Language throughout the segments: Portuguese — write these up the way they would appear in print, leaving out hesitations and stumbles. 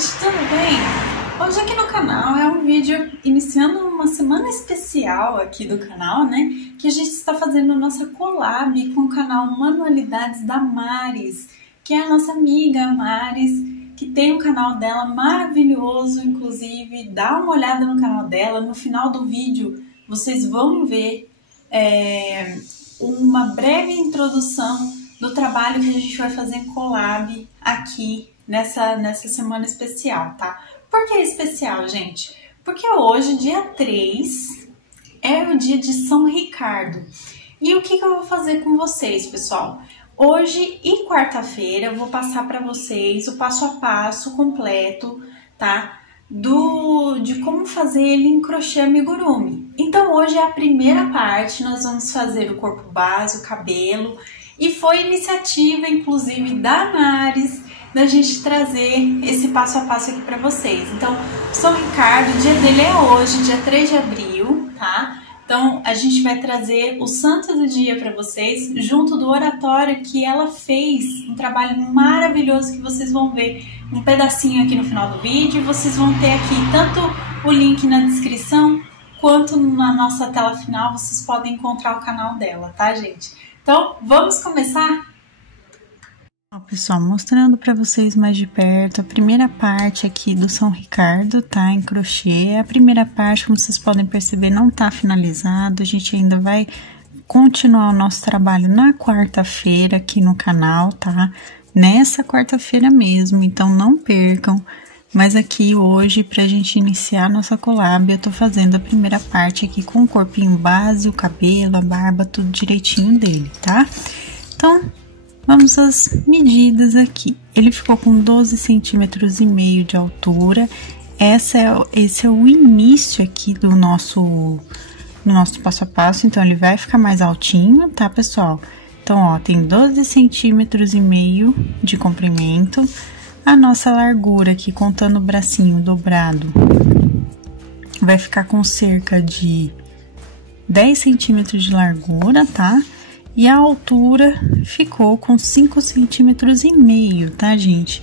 gente, tudo bem? Hoje aqui no canal é um vídeo iniciando uma semana especial aqui do canal, né? Que a gente está fazendo nossa collab com o canal Manualidades da Maris, que é a nossa amiga Maris, que tem um canal dela maravilhoso, inclusive dá uma olhada no canal dela. No final do vídeo vocês vão ver uma breve introdução do trabalho que a gente vai fazer em collab aqui nessa semana especial, tá? Por que especial, gente? Porque hoje, dia 3, é o dia de São Ricardo. E o que eu vou fazer com vocês, pessoal? Hoje e quarta-feira eu vou passar para vocês o passo a passo completo, tá? De como fazer ele em crochê amigurumi. Então hoje é a primeira parte, nós vamos fazer o corpo base, o cabelo, e foi iniciativa, inclusive, da Maris, da gente trazer esse passo a passo aqui para vocês. Então, São Ricardo, o dia dele é hoje, dia 3 de abril, tá? Então, a gente vai trazer o santo do dia para vocês, junto do oratório que ela fez, um trabalho maravilhoso que vocês vão ver um pedacinho aqui no final do vídeo. Vocês vão ter aqui tanto o link na descrição, quanto na nossa tela final, vocês podem encontrar o canal dela, tá, gente? Então, vamos começar? Ó, pessoal, mostrando para vocês mais de perto a primeira parte aqui do São Ricardo, tá? Em crochê. A primeira parte, como vocês podem perceber, não tá finalizado. A gente ainda vai continuar o nosso trabalho na quarta-feira aqui no canal, tá? Nessa quarta-feira mesmo, então não percam. Mas aqui hoje, pra gente iniciar a nossa collab, eu tô fazendo a primeira parte aqui com o corpinho base, o cabelo, a barba, tudo direitinho dele, tá? Então, vamos às medidas aqui. Ele ficou com 12 centímetros e meio de altura. Esse é o início aqui do nosso passo a passo, então ele vai ficar mais altinho, tá, pessoal? Então, ó, tem 12 centímetros e meio de comprimento. A nossa largura aqui, contando o bracinho dobrado, vai ficar com cerca de 10 centímetros de largura, tá? E a altura ficou com 5 centímetros e meio, tá, gente?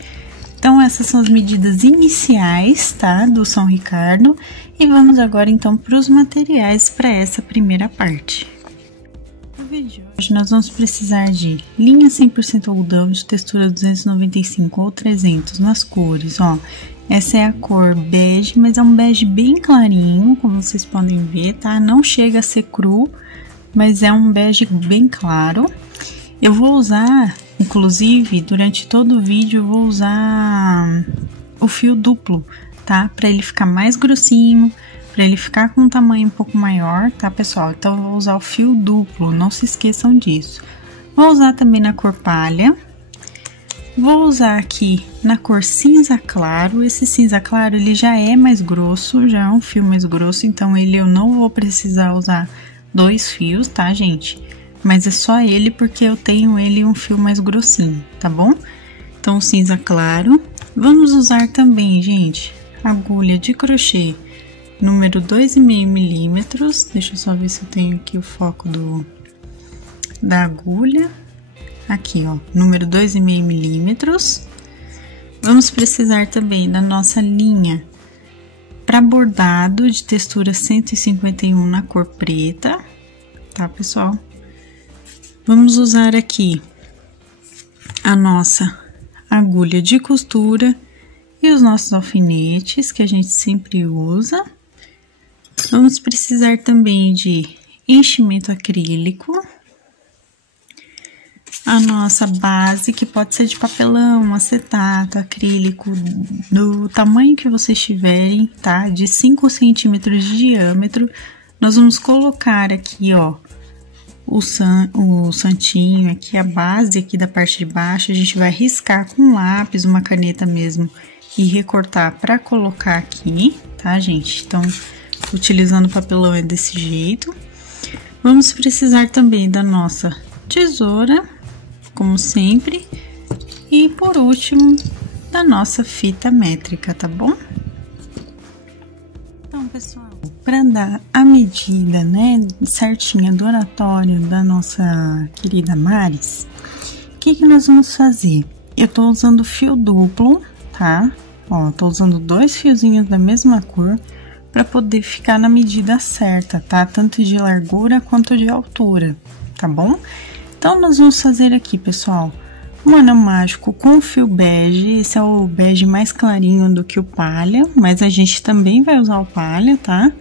Então, essas são as medidas iniciais, tá, do São Ricardo. E vamos agora, então, para os materiais para essa primeira parte. No vídeo hoje, nós vamos precisar de linha 100% algodão de textura 295 ou 300 nas cores, ó. Essa é a cor bege, mas é um bege bem clarinho, como vocês podem ver, tá? Não chega a ser cru, mas é um bege bem claro. Eu vou usar, inclusive, durante todo o vídeo, eu vou usar o fio duplo, tá? Para ele ficar mais grossinho, para ele ficar com um tamanho um pouco maior, tá, pessoal? Então, eu vou usar o fio duplo, não se esqueçam disso. Vou usar também na cor palha. Vou usar aqui na cor cinza claro. Esse cinza claro, ele já é mais grosso, já é um fio mais grosso, então ele eu não vou precisar usar 2 fios, tá, gente? Mas é só ele porque eu tenho ele um fio mais grossinho, tá bom? Então, cinza claro. Vamos usar também, gente, agulha de crochê número 2,5 milímetros. Deixa eu só ver se eu tenho aqui o foco da agulha. Aqui, ó, número 2,5 milímetros. Vamos precisar também da nossa linha para bordado de textura 151 na cor preta, tá, pessoal? Vamos usar aqui a nossa agulha de costura e os nossos alfinetes, que a gente sempre usa. Vamos precisar também de enchimento acrílico, a nossa base, que pode ser de papelão, acetato, acrílico, do tamanho que vocês tiverem, tá? De 5 centímetros de diâmetro. Nós vamos colocar aqui, ó, o santinho aqui, a base aqui da parte de baixo. A gente vai riscar com lápis, uma caneta mesmo, e recortar para colocar aqui, tá, gente? Então, utilizando papelão é desse jeito. Vamos precisar também da nossa tesoura, como sempre, e por último, da nossa fita métrica, tá bom? Então, pessoal, para dar a medida, né, certinha do oratório da nossa querida Maris, o que nós vamos fazer? Eu tô usando fio duplo, tá? Ó, tô usando 2 fiozinhos da mesma cor para poder ficar na medida certa, tá? Tanto de largura quanto de altura, tá bom? Então, nós vamos fazer aqui, pessoal, um anel mágico com fio bege. Esse é o bege mais clarinho do que o palha, mas a gente também vai usar o palha, tá?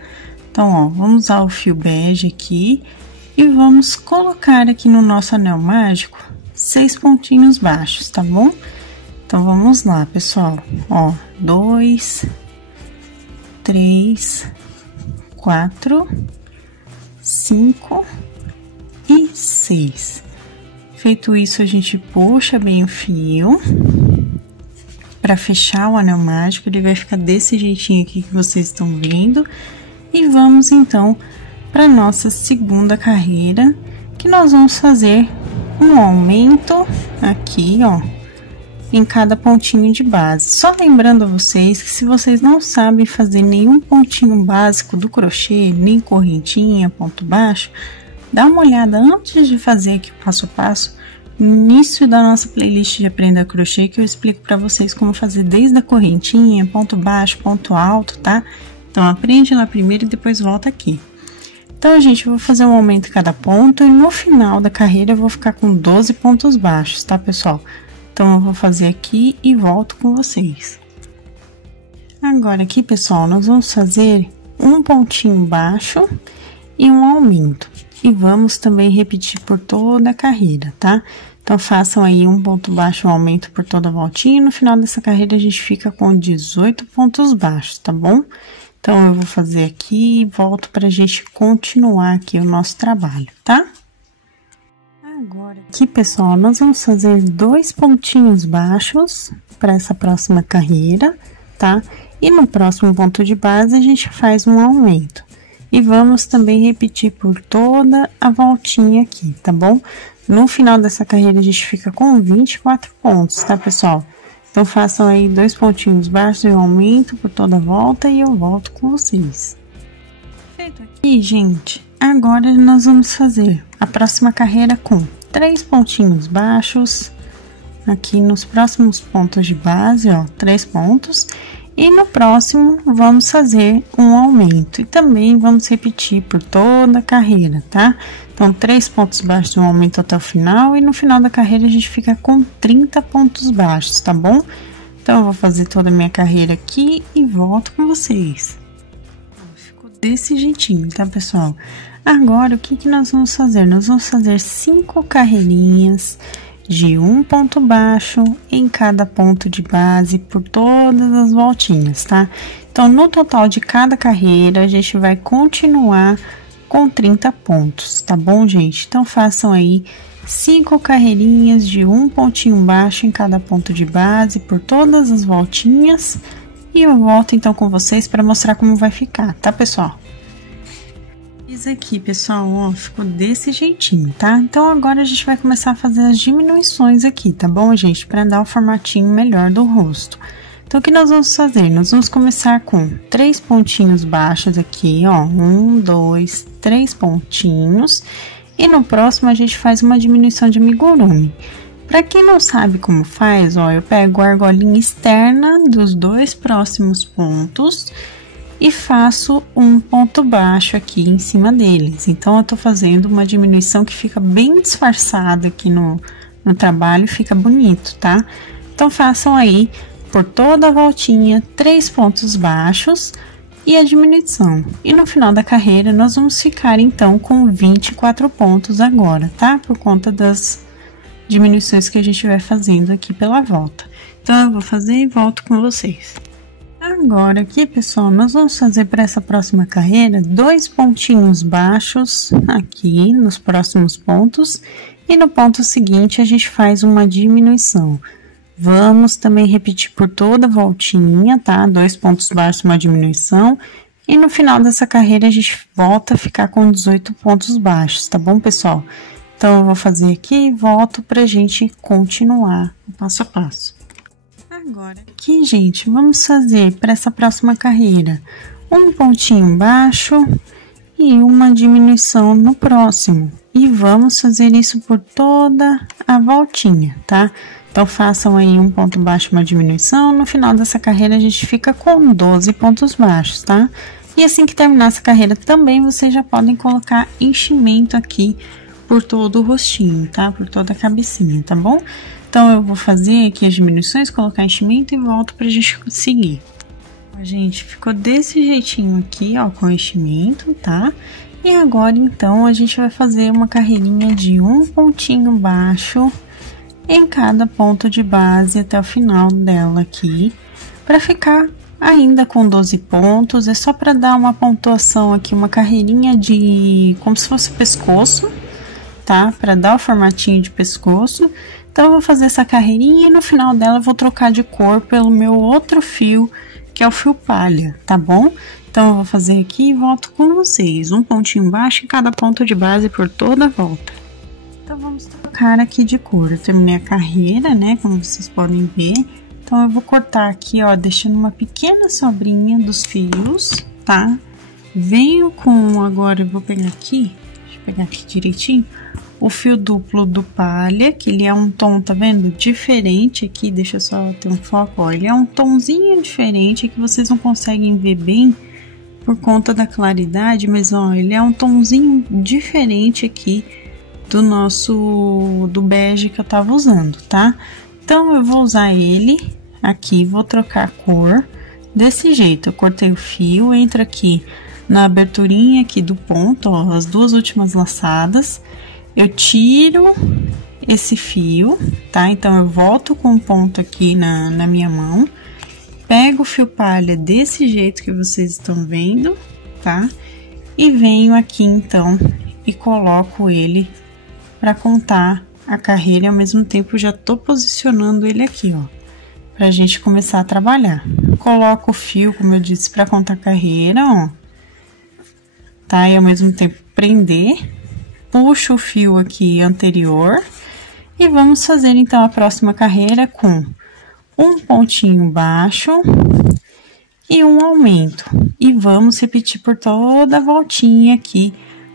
Então, ó, vamos usar o fio bege aqui e vamos colocar aqui no nosso anel mágico 6 pontinhos baixos, tá bom? Então, vamos lá, pessoal. Ó, 2, 3, 4, 5 e 6. Feito isso, a gente puxa bem o fio para fechar o anel mágico. Ele vai ficar desse jeitinho aqui que vocês estão vendo. E vamos, então, para nossa segunda carreira, que nós vamos fazer um aumento aqui, ó, em cada pontinho de base. Só lembrando a vocês que se vocês não sabem fazer nenhum pontinho básico do crochê, nem correntinha, ponto baixo, dá uma olhada antes de fazer aqui o passo a passo no início da nossa playlist de Aprenda Crochê, que eu explico para vocês como fazer desde a correntinha, ponto baixo, ponto alto, tá? Então, aprende lá primeiro e depois volta aqui. Então, gente, eu vou fazer um aumento em cada ponto e no final da carreira eu vou ficar com 12 pontos baixos, tá, pessoal? Então, eu vou fazer aqui e volto com vocês. Agora aqui, pessoal, nós vamos fazer um pontinho baixo e um aumento. E vamos também repetir por toda a carreira, tá? Então, façam aí um ponto baixo, um aumento por toda a voltinha. E no final dessa carreira, a gente fica com 18 pontos baixos, tá bom? Então, eu vou fazer aqui e volto pra gente continuar aqui o nosso trabalho, tá? Agora, aqui, pessoal, nós vamos fazer 2 pontinhos baixos para essa próxima carreira, tá? E no próximo ponto de base, a gente faz um aumento. E vamos também repetir por toda a voltinha aqui, tá bom? No final dessa carreira, a gente fica com 24 pontos, tá, pessoal? Então, façam aí 2 pontinhos baixos e um aumento por toda a volta e eu volto com vocês. Feito aqui, gente, agora nós vamos fazer a próxima carreira com 3 pontinhos baixos, aqui nos próximos pontos de base, ó, 3 pontos. E no próximo, vamos fazer um aumento. E também vamos repetir por toda a carreira, tá? Então, 3 pontos baixos e um aumento até o final. E no final da carreira, a gente fica com 30 pontos baixos, tá bom? Então, eu vou fazer toda a minha carreira aqui e volto com vocês. Ficou desse jeitinho, tá, pessoal? Agora, o que nós vamos fazer? Nós vamos fazer 5 carreirinhas de um ponto baixo em cada ponto de base por todas as voltinhas, tá? Então, no total de cada carreira, a gente vai continuar com 30 pontos, tá bom, gente? Então, façam aí 5 carreirinhas de um pontinho baixo em cada ponto de base por todas as voltinhas. E eu volto, então, com vocês para mostrar como vai ficar, tá, pessoal? Fiz aqui, pessoal, ó, ficou desse jeitinho, tá? Então, agora a gente vai começar a fazer as diminuições aqui, tá bom, gente? Para dar o formatinho melhor do rosto. Então, o que nós vamos fazer? Nós vamos começar com 3 pontinhos baixos aqui, ó. 1, 2, 3 pontinhos. E no próximo, a gente faz uma diminuição de amigurumi. Para quem não sabe como faz, ó, eu pego a argolinha externa dos 2 próximos pontos e faço um ponto baixo aqui em cima deles. Então, eu tô fazendo uma diminuição que fica bem disfarçada aqui no trabalho, fica bonito, tá? Então, façam aí, por toda a voltinha, 3 pontos baixos e a diminuição. E no final da carreira, nós vamos ficar, então, com 24 pontos agora, tá? Por conta das diminuições que a gente vai fazendo aqui pela volta. Então, eu vou fazer e volto com vocês. Agora aqui, pessoal, nós vamos fazer para essa próxima carreira 2 pontinhos baixos aqui nos próximos pontos e no ponto seguinte a gente faz uma diminuição. Vamos também repetir por toda a voltinha, tá? 2 pontos baixos, uma diminuição. E no final dessa carreira a gente volta a ficar com 18 pontos baixos, tá bom, pessoal? Então, eu vou fazer aqui e volto pra gente continuar o passo a passo. Agora, aqui, gente, vamos fazer para essa próxima carreira um pontinho baixo e uma diminuição no próximo. E vamos fazer isso por toda a voltinha, tá? Então, façam aí um ponto baixo, uma diminuição. No final dessa carreira, a gente fica com 12 pontos baixos, tá? E assim que terminar essa carreira também, vocês já podem colocar enchimento aqui por todo o rostinho, tá? Por toda a cabecinha, tá bom? Então, eu vou fazer aqui as diminuições, colocar enchimento e volto pra gente seguir. Ó, gente, ficou desse jeitinho aqui, ó, com enchimento, tá? E agora, então, a gente vai fazer uma carreirinha de um pontinho baixo em cada ponto de base até o final dela aqui, para ficar ainda com 12 pontos. É só para dar uma pontuação aqui, uma carreirinha de como se fosse pescoço, tá? Para dar o formatinho de pescoço. Então, eu vou fazer essa carreirinha e no final dela eu vou trocar de cor pelo meu outro fio, que é o fio palha, tá bom? Então, eu vou fazer aqui e volto com vocês. Um pontinho baixo em cada ponto de base por toda a volta. Então, vamos trocar aqui de cor. Eu terminei a carreira, né? Como vocês podem ver. Então, eu vou cortar aqui, ó, deixando uma pequena sobrinha dos fios, tá? Venho com, agora eu vou pegar aqui, deixa eu pegar aqui direitinho, o fio duplo do palha, que ele é um tom, tá vendo? Diferente aqui, deixa eu só ter um foco, ó. Ele é um tomzinho diferente que vocês não conseguem ver bem por conta da claridade, mas, ó, ele é um tomzinho diferente aqui do bege que eu tava usando, tá? Então, eu vou usar ele aqui, vou trocar a cor desse jeito. Eu cortei o fio, entro aqui na aberturinha aqui do ponto, ó, as duas últimas laçadas. Eu tiro esse fio, tá? Então, eu volto com o ponto aqui na minha mão. Pego o fio palha desse jeito que vocês estão vendo, tá? E venho aqui, então, e coloco ele para contar a carreira e ao mesmo tempo já tô posicionando ele aqui, ó, pra gente começar a trabalhar. Coloco o fio, como eu disse, para contar a carreira, ó, tá? E ao mesmo tempo prender, puxo o fio aqui anterior e vamos fazer então a próxima carreira com um pontinho baixo e um aumento. E vamos repetir por toda a voltinha aqui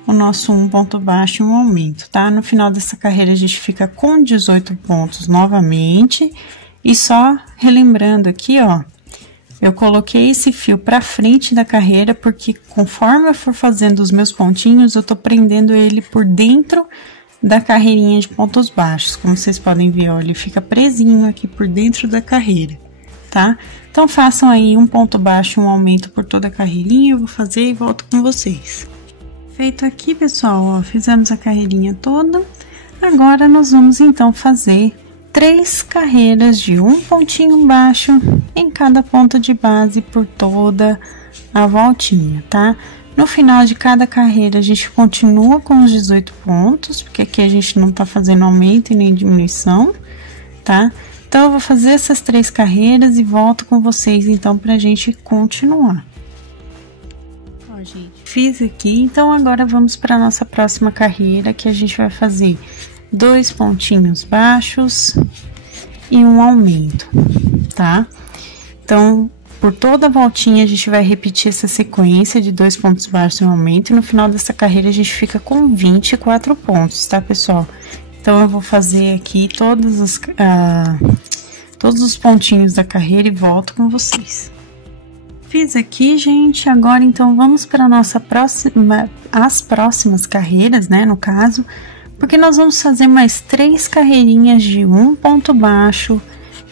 o nosso um ponto baixo e um aumento, tá? No final dessa carreira a gente fica com 18 pontos novamente. E só relembrando aqui, ó, eu coloquei esse fio pra frente da carreira porque conforme eu for fazendo os meus pontinhos, eu tô prendendo ele por dentro da carreirinha de pontos baixos. Como vocês podem ver, ó, ele fica presinho aqui por dentro da carreira, tá? Então, façam aí um ponto baixo e um aumento por toda a carreirinha. Eu vou fazer e volto com vocês. Feito aqui, pessoal, ó, fizemos a carreirinha toda. Agora, nós vamos, então, fazer 3 carreiras de um pontinho baixo em cada ponto de base por toda a voltinha, tá? No final de cada carreira, a gente continua com os 18 pontos, porque aqui a gente não tá fazendo aumento e nem diminuição, tá? Então, eu vou fazer essas 3 carreiras e volto com vocês, então, pra gente continuar. Ó, gente, fiz aqui, então agora vamos para nossa próxima carreira, que a gente vai fazer 2 pontinhos baixos e um aumento, tá? Então, por toda a voltinha, a gente vai repetir essa sequência de 2 pontos baixos e um aumento, e no final dessa carreira a gente fica com 24 pontos, tá, pessoal? Então, eu vou fazer aqui todos os pontinhos da carreira e volto com vocês. Fiz aqui, gente, agora então vamos para as próximas carreiras, né, no caso, porque nós vamos fazer mais 3 carreirinhas de um ponto baixo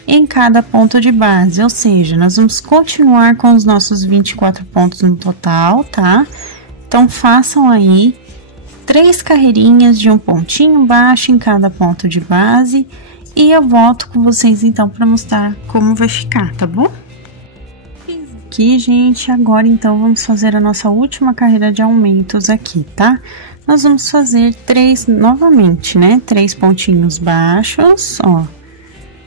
em cada ponto de base, ou seja, nós vamos continuar com os nossos 24 pontos no total, tá? Então, façam aí 3 carreirinhas de um pontinho baixo em cada ponto de base e eu volto com vocês, então, para mostrar como vai ficar, tá bom? Aqui, gente, agora então vamos fazer a nossa última carreira de aumentos aqui, tá? Nós vamos fazer 3 novamente, né? 3 pontinhos baixos, ó,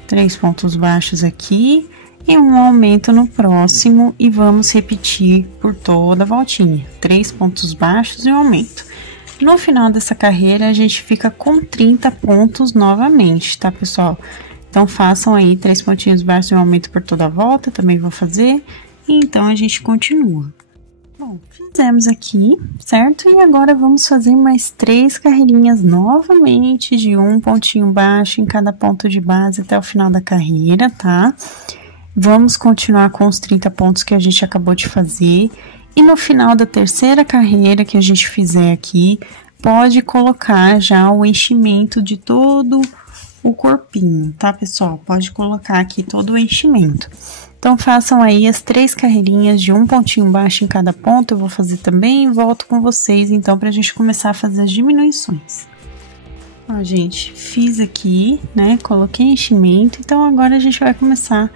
3 pontos baixos aqui e um aumento no próximo e vamos repetir por toda a voltinha, 3 pontos baixos e um aumento. No final dessa carreira, a gente fica com 30 pontos novamente, tá, pessoal? Então, façam aí 3 pontinhos baixos e um aumento por toda a volta, também vou fazer. E então, a gente continua. Bom, Bom, fizemos aqui, certo? E agora vamos fazer mais 3 carreirinhas novamente de um pontinho baixo em cada ponto de base até o final da carreira, tá? Vamos continuar com os 30 pontos que a gente acabou de fazer. E no final da terceira carreira que a gente fizer aqui, pode colocar já o enchimento de todo o corpinho, tá, pessoal? Pode colocar aqui todo o enchimento. Então, façam aí as 3 carreirinhas de um pontinho baixo em cada ponto. Eu vou fazer também e volto com vocês, então, pra gente começar a fazer as diminuições. Ó, gente, fiz aqui, né? Coloquei enchimento, então agora a gente vai começar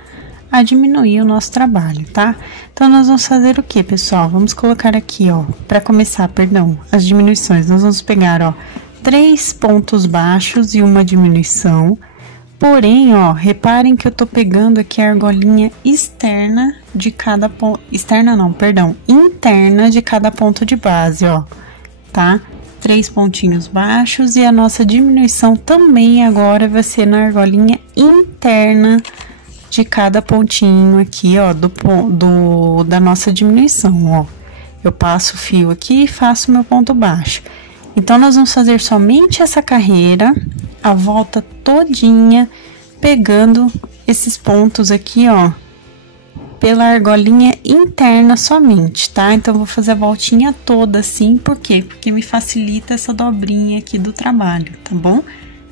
a diminuir o nosso trabalho, tá? Então, nós vamos fazer o que, pessoal? Vamos colocar aqui, ó, pra começar, perdão, as diminuições. Nós vamos pegar, ó, 3 pontos baixos e uma diminuição. Porém, ó, reparem que eu tô pegando aqui a argolinha externa de cada ponto, externa não, perdão, interna de cada ponto de base, ó, tá? 3 pontinhos baixos e a nossa diminuição também agora vai ser na argolinha interna de cada pontinho aqui, ó, da nossa diminuição, ó. Eu passo o fio aqui e faço meu ponto baixo. Então, nós vamos fazer somente essa carreira, a volta todinha, pegando esses pontos aqui, ó, pela argolinha interna somente, tá? Então, eu vou fazer a voltinha toda assim, por quê? Porque me facilita essa dobrinha aqui do trabalho, tá bom?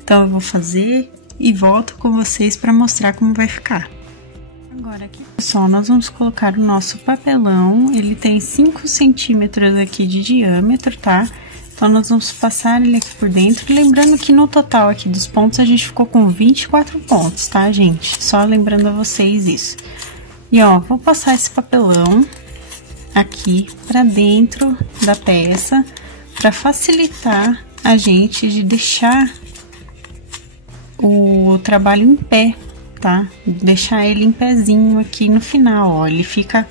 Então, eu vou fazer e volto com vocês para mostrar como vai ficar. Agora aqui, pessoal, nós vamos colocar o nosso papelão, ele tem 5 centímetros aqui de diâmetro, tá? Então, nós vamos passar ele aqui por dentro, lembrando que no total aqui dos pontos a gente ficou com 24 pontos, tá, gente? Só lembrando a vocês isso. E, ó, vou passar esse papelão aqui pra dentro da peça, pra facilitar a gente de deixar o trabalho em pé, tá? Deixar ele em pezinho aqui no final, ó, ele fica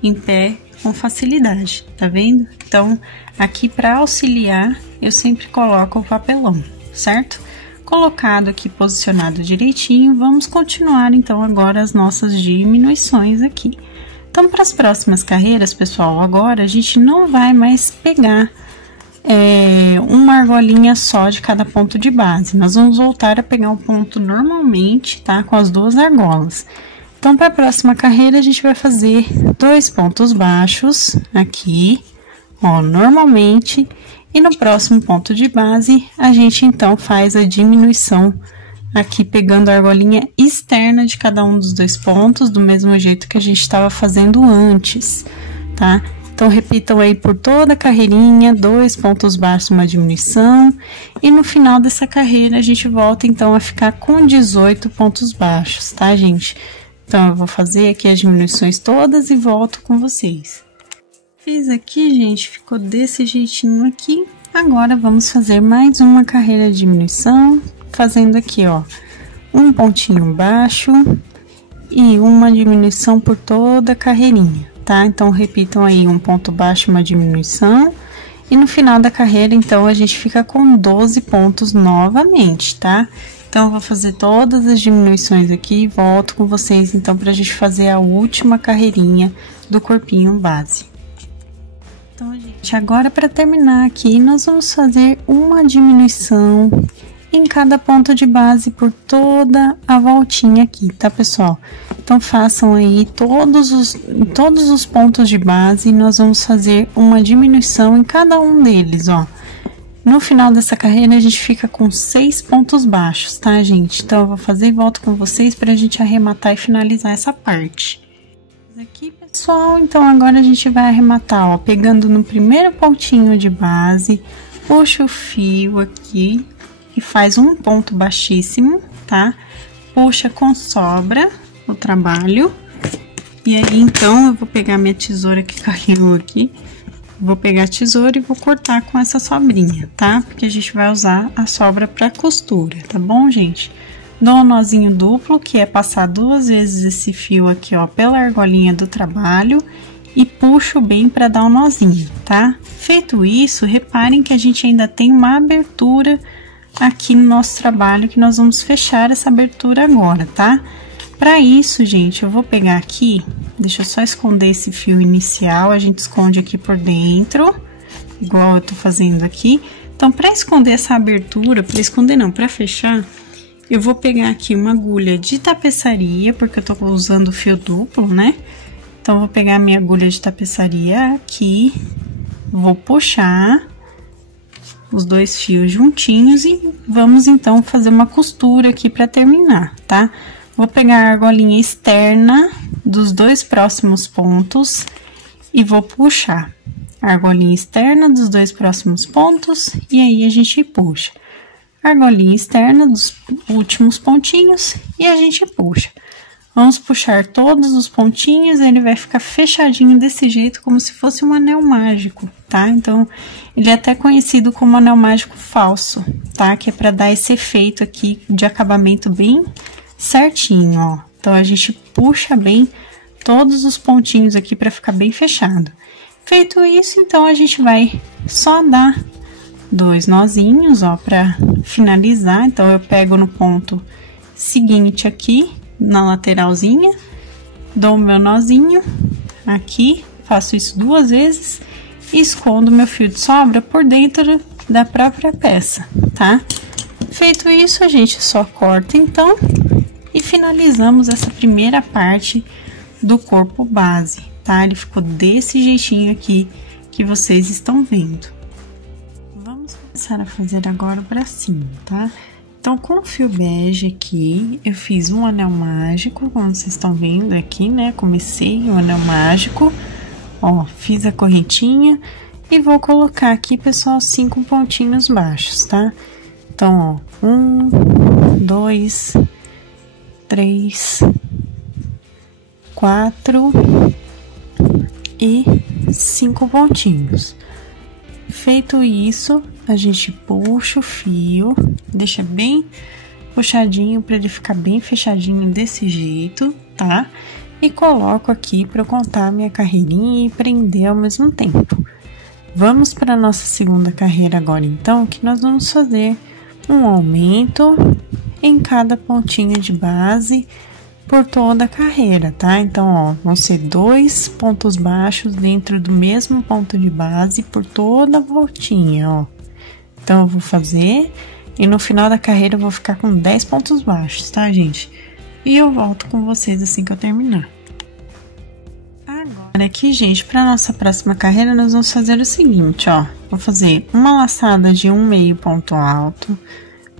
em pé com facilidade, tá vendo? Então, aqui para auxiliar, eu sempre coloco o papelão, certo? Colocado aqui, posicionado direitinho, vamos continuar então agora as nossas diminuições aqui. Então, para as próximas carreiras, pessoal, agora a gente não vai mais pegar uma argolinha só de cada ponto de base. Nós vamos voltar a pegar o ponto normalmente, tá? Com as 2 argolas. Então, para a próxima carreira, a gente vai fazer 2 pontos baixos aqui, ó, normalmente. E no próximo ponto de base, a gente, então, faz a diminuição aqui, pegando a argolinha externa de cada um dos 2 pontos, do mesmo jeito que a gente estava fazendo antes, tá? Então, repitam aí por toda a carreirinha, 2 pontos baixos, uma diminuição. E no final dessa carreira, a gente volta, então, a ficar com 18 pontos baixos, tá, gente? Então, eu vou fazer aqui as diminuições todas e volto com vocês. Fiz aqui, gente, ficou desse jeitinho aqui. Agora, vamos fazer mais uma carreira de diminuição, fazendo aqui, ó, um pontinho baixo e uma diminuição por toda a carreirinha, tá? Então, repitam aí um ponto baixo, uma diminuição. E no final da carreira, então, a gente fica com 12 pontos novamente, tá? Então, eu vou fazer todas as diminuições aqui e volto com vocês, então, pra gente fazer a última carreirinha do corpinho base. Então, gente, agora para terminar aqui, nós vamos fazer uma diminuição em cada ponto de base por toda a voltinha aqui, tá, pessoal? Então, façam aí todos os pontos de base e nós vamos fazer uma diminuição em cada um deles, ó. No final dessa carreira, a gente fica com 6 pontos baixos, tá, gente? Então, eu vou fazer e volto com vocês pra gente arrematar e finalizar essa parte. Aqui, pessoal, então agora a gente vai arrematar, ó, pegando no primeiro pontinho de base, puxa o fio aqui e faz um ponto baixíssimo, tá? Puxa com sobra o trabalho. E aí, então, eu vou pegar minha tesoura que caiu aqui. Vou pegar a tesoura e vou cortar com essa sobrinha, tá? Porque a gente vai usar a sobra pra costura, tá bom, gente? Dou um nozinho duplo, que é passar 2 vezes esse fio aqui, ó, pela argolinha do trabalho e puxo bem pra dar um nozinho, tá? Feito isso, reparem que a gente ainda tem uma abertura aqui no nosso trabalho, que nós vamos fechar essa abertura agora, tá? Para isso, gente, eu vou pegar aqui, deixa eu só esconder esse fio inicial, a gente esconde aqui por dentro, igual eu tô fazendo aqui. Então, para esconder essa abertura, para esconder não, para fechar, eu vou pegar aqui uma agulha de tapeçaria, porque eu tô usando fio duplo, né? Então, eu vou pegar a minha agulha de tapeçaria aqui, vou puxar os dois fios juntinhos e vamos então fazer uma costura aqui para terminar, tá? Vou pegar a argolinha externa dos dois próximos pontos e vou puxar a argolinha externa dos dois próximos pontos e aí a gente puxa. Argolinha externa dos últimos pontinhos e a gente puxa. Vamos puxar todos os pontinhos, ele vai ficar fechadinho desse jeito, como se fosse um anel mágico, tá? Então, ele é até conhecido como anel mágico falso, tá? Que é para dar esse efeito aqui de acabamento bem certinho, ó. Então, a gente puxa bem todos os pontinhos aqui para ficar bem fechado. Feito isso, então, a gente vai só dar dois nozinhos, ó, para finalizar. Então, eu pego no ponto seguinte aqui, na lateralzinha, dou o meu nozinho aqui, faço isso 2 vezes e escondo meu fio de sobra por dentro da própria peça, tá? Feito isso, a gente só corta então e finalizamos essa primeira parte do corpo base, tá? Ele ficou desse jeitinho aqui que vocês estão vendo. Vamos começar a fazer agora o bracinho, tá? Então, com o fio bege aqui, eu fiz um anel mágico, como vocês estão vendo aqui, né? Comecei o anel mágico, ó, fiz a correntinha e vou colocar aqui, pessoal, 5 pontinhos baixos, tá? Então, ó, 1, 2, 3, 4 e 5 pontinhos. Feito isso, a gente puxa o fio, deixa bem puxadinho para ele ficar bem fechadinho desse jeito, tá? E coloco aqui para eu contar minha carreirinha e prender ao mesmo tempo. Vamos para nossa segunda carreira agora, então, que nós vamos fazer um aumento em cada pontinho de base por toda a carreira, tá? Então, ó, vão ser 2 pontos baixos dentro do mesmo ponto de base por toda a voltinha, ó. Então, eu vou fazer e no final da carreira eu vou ficar com 10 pontos baixos, tá, gente? E eu volto com vocês assim que eu terminar. Agora aqui, gente, para nossa próxima carreira, nós vamos fazer o seguinte, ó. Vou fazer uma laçada de 1/2 ponto alto,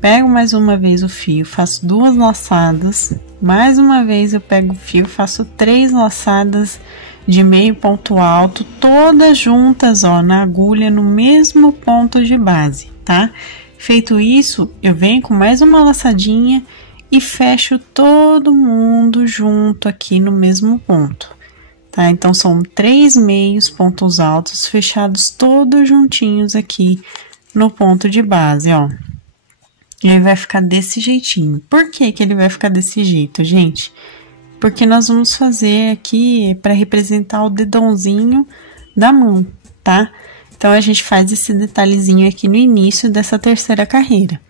pego mais uma vez o fio, faço 2 laçadas, mais uma vez eu pego o fio, faço 3 laçadas de meio ponto alto, todas juntas, ó, na agulha, no mesmo ponto de base, tá? Feito isso, eu venho com mais uma laçadinha e fecho todo mundo junto aqui no mesmo ponto, tá? Então, são 3 meios pontos altos fechados todos juntinhos aqui no ponto de base, ó. E aí vai ficar desse jeitinho. Por que que ele vai ficar desse jeito, gente? Porque nós vamos fazer aqui para representar o dedãozinho da mão, tá? Então, a gente faz esse detalhezinho aqui no início dessa terceira carreira.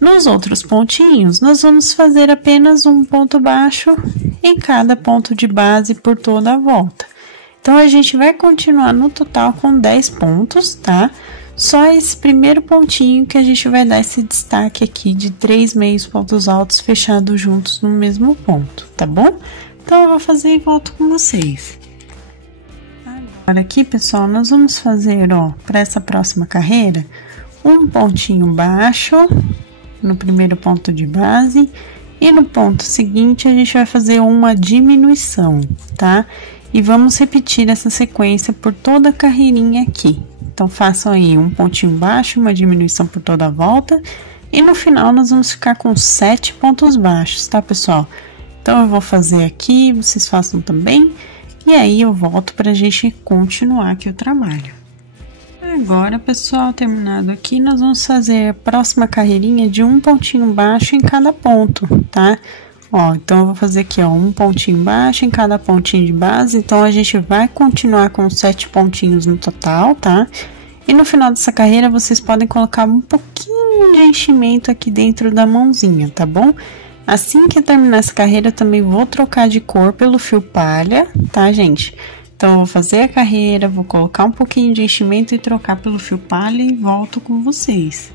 Nos outros pontinhos, nós vamos fazer apenas um ponto baixo em cada ponto de base por toda a volta. Então, a gente vai continuar no total com 10 pontos, tá? Só esse primeiro pontinho que a gente vai dar esse destaque aqui de 3 meios pontos altos fechados juntos no mesmo ponto, tá bom? Então, eu vou fazer e volto com vocês. Agora aqui, pessoal, nós vamos fazer, ó, para essa próxima carreira, um pontinho baixo no primeiro ponto de base e no ponto seguinte a gente vai fazer uma diminuição, tá? E vamos repetir essa sequência por toda a carreirinha aqui. Então, façam aí um pontinho baixo, uma diminuição por toda a volta. E no final, nós vamos ficar com 7 pontos baixos, tá, pessoal? Então, eu vou fazer aqui, vocês façam também. E aí, eu volto pra gente continuar aqui o trabalho. Agora, pessoal, terminado aqui, nós vamos fazer a próxima carreirinha de um pontinho baixo em cada ponto, tá? Ó, então, eu vou fazer aqui, ó, um pontinho baixo em cada pontinho de base. Então, a gente vai continuar com 7 pontinhos no total, tá? E no final dessa carreira, vocês podem colocar um pouquinho de enchimento aqui dentro da mãozinha, tá bom? Assim que terminar essa carreira, eu também vou trocar de cor pelo fio palha, tá, gente? Então, eu vou fazer a carreira, vou colocar um pouquinho de enchimento e trocar pelo fio palha e volto com vocês.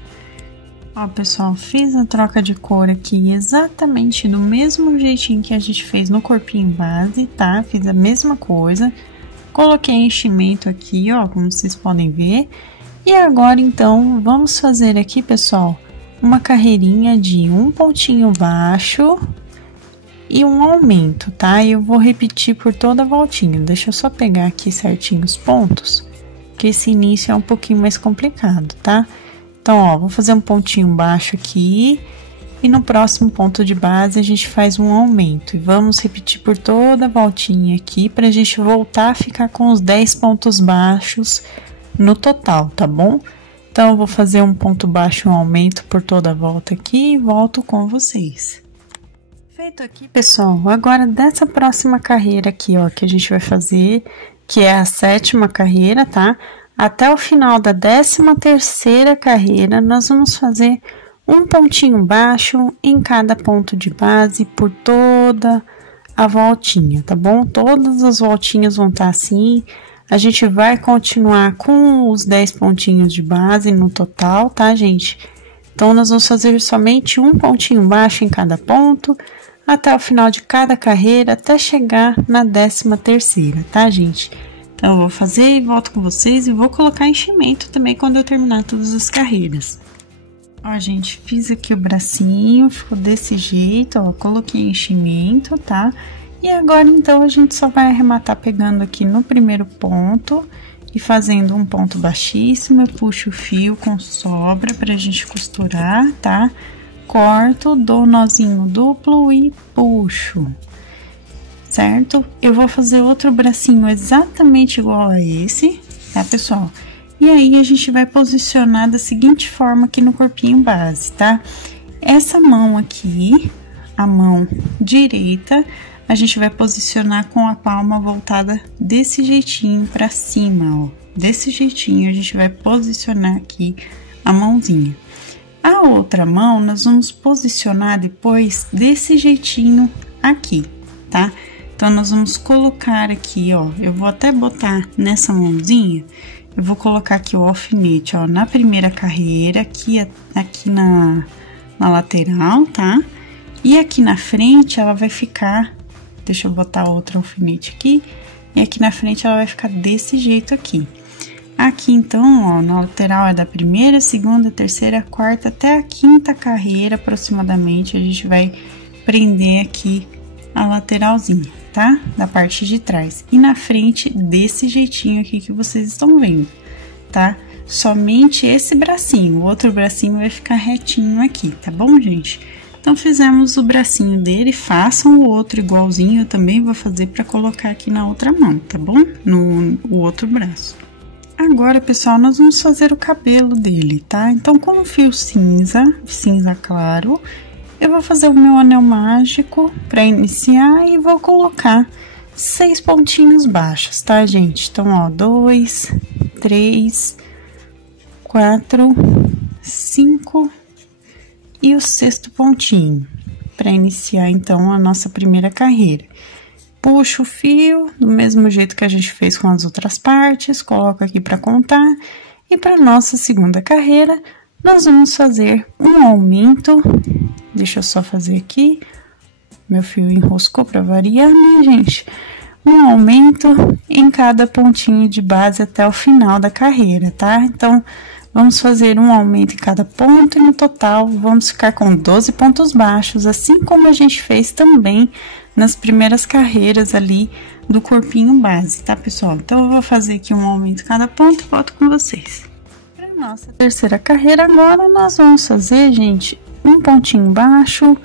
Ó, pessoal, fiz a troca de cor aqui exatamente do mesmo jeitinho que a gente fez no corpinho base, tá? Fiz a mesma coisa. Coloquei enchimento aqui, ó, como vocês podem ver. E agora, então, vamos fazer aqui, pessoal, uma carreirinha de um pontinho baixo e um aumento, tá? Eu vou repetir por toda a voltinha. Deixa eu só pegar aqui certinho os pontos, que esse início é um pouquinho mais complicado, tá? Então, ó, vou fazer um pontinho baixo aqui e no próximo ponto de base a gente faz um aumento. E vamos repetir por toda a voltinha aqui pra gente voltar a ficar com os 10 pontos baixos no total, tá bom? Então, eu vou fazer um ponto baixo e um aumento por toda a volta aqui e volto com vocês. Feito aqui, pessoal, agora dessa próxima carreira aqui, ó, que a gente vai fazer, que é a 7ª carreira, tá? Até o final da 13ª carreira, nós vamos fazer um pontinho baixo em cada ponto de base por toda a voltinha, tá bom? Todas as voltinhas vão estar assim. A gente vai continuar com os 10 pontinhos de base no total, tá, gente? Então, nós vamos fazer somente um pontinho baixo em cada ponto, até o final de cada carreira, até chegar na 13ª, tá, gente? Então, eu vou fazer e volto com vocês e vou colocar enchimento também quando eu terminar todas as carreiras. Ó, gente, fiz aqui o bracinho, ficou desse jeito, ó, coloquei enchimento, tá? E agora, então, a gente só vai arrematar pegando aqui no primeiro ponto e fazendo um ponto baixíssimo. Eu puxo o fio com sobra pra gente costurar, tá? Corto, dou nozinho duplo e puxo, certo? Eu vou fazer outro bracinho exatamente igual a esse, tá, pessoal? E aí, a gente vai posicionar da seguinte forma aqui no corpinho base, tá? Essa mão aqui, a mão direita, a gente vai posicionar com a palma voltada desse jeitinho pra cima, ó. Desse jeitinho, a gente vai posicionar aqui a mãozinha. A outra mão, nós vamos posicionar depois desse jeitinho aqui, tá? Então, nós vamos colocar aqui, ó, eu vou até botar nessa mãozinha, eu vou colocar aqui o alfinete, ó, na primeira carreira, aqui na lateral, tá? E aqui na frente, ela vai ficar, deixa eu botar outro alfinete aqui, e aqui na frente ela vai ficar desse jeito aqui. Aqui, então, ó, na lateral é da primeira, segunda, terceira, quarta, até a 5ª carreira, aproximadamente, a gente vai prender aqui a lateralzinha, tá? Da parte de trás. E na frente, desse jeitinho aqui que vocês estão vendo, tá? Somente esse bracinho, o outro bracinho vai ficar retinho aqui, tá bom, gente? Então, fizemos o bracinho dele, façam o outro igualzinho, eu também vou fazer pra colocar aqui na outra mão, tá bom? No outro braço. Agora, pessoal, nós vamos fazer o cabelo dele, tá? Então, com o fio cinza claro, eu vou fazer o meu anel mágico pra iniciar e vou colocar 6 pontinhos baixos, tá, gente? Então, ó, 2, 3, 4, 5 e o 6º pontinho, pra iniciar, então, a nossa primeira carreira. Puxo o fio, do mesmo jeito que a gente fez com as outras partes, coloco aqui para contar. E para nossa segunda carreira, nós vamos fazer um aumento. Deixa eu só fazer aqui. Meu fio enroscou para variar, né, gente? Um aumento em cada pontinho de base até o final da carreira, tá? Então, vamos fazer um aumento em cada ponto e no total vamos ficar com 12 pontos baixos, assim como a gente fez também nas primeiras carreiras ali do corpinho base, tá, pessoal? Então, eu vou fazer aqui um aumento em cada ponto e volto com vocês. Para nossa terceira carreira, agora, nós vamos fazer, gente, um pontinho baixo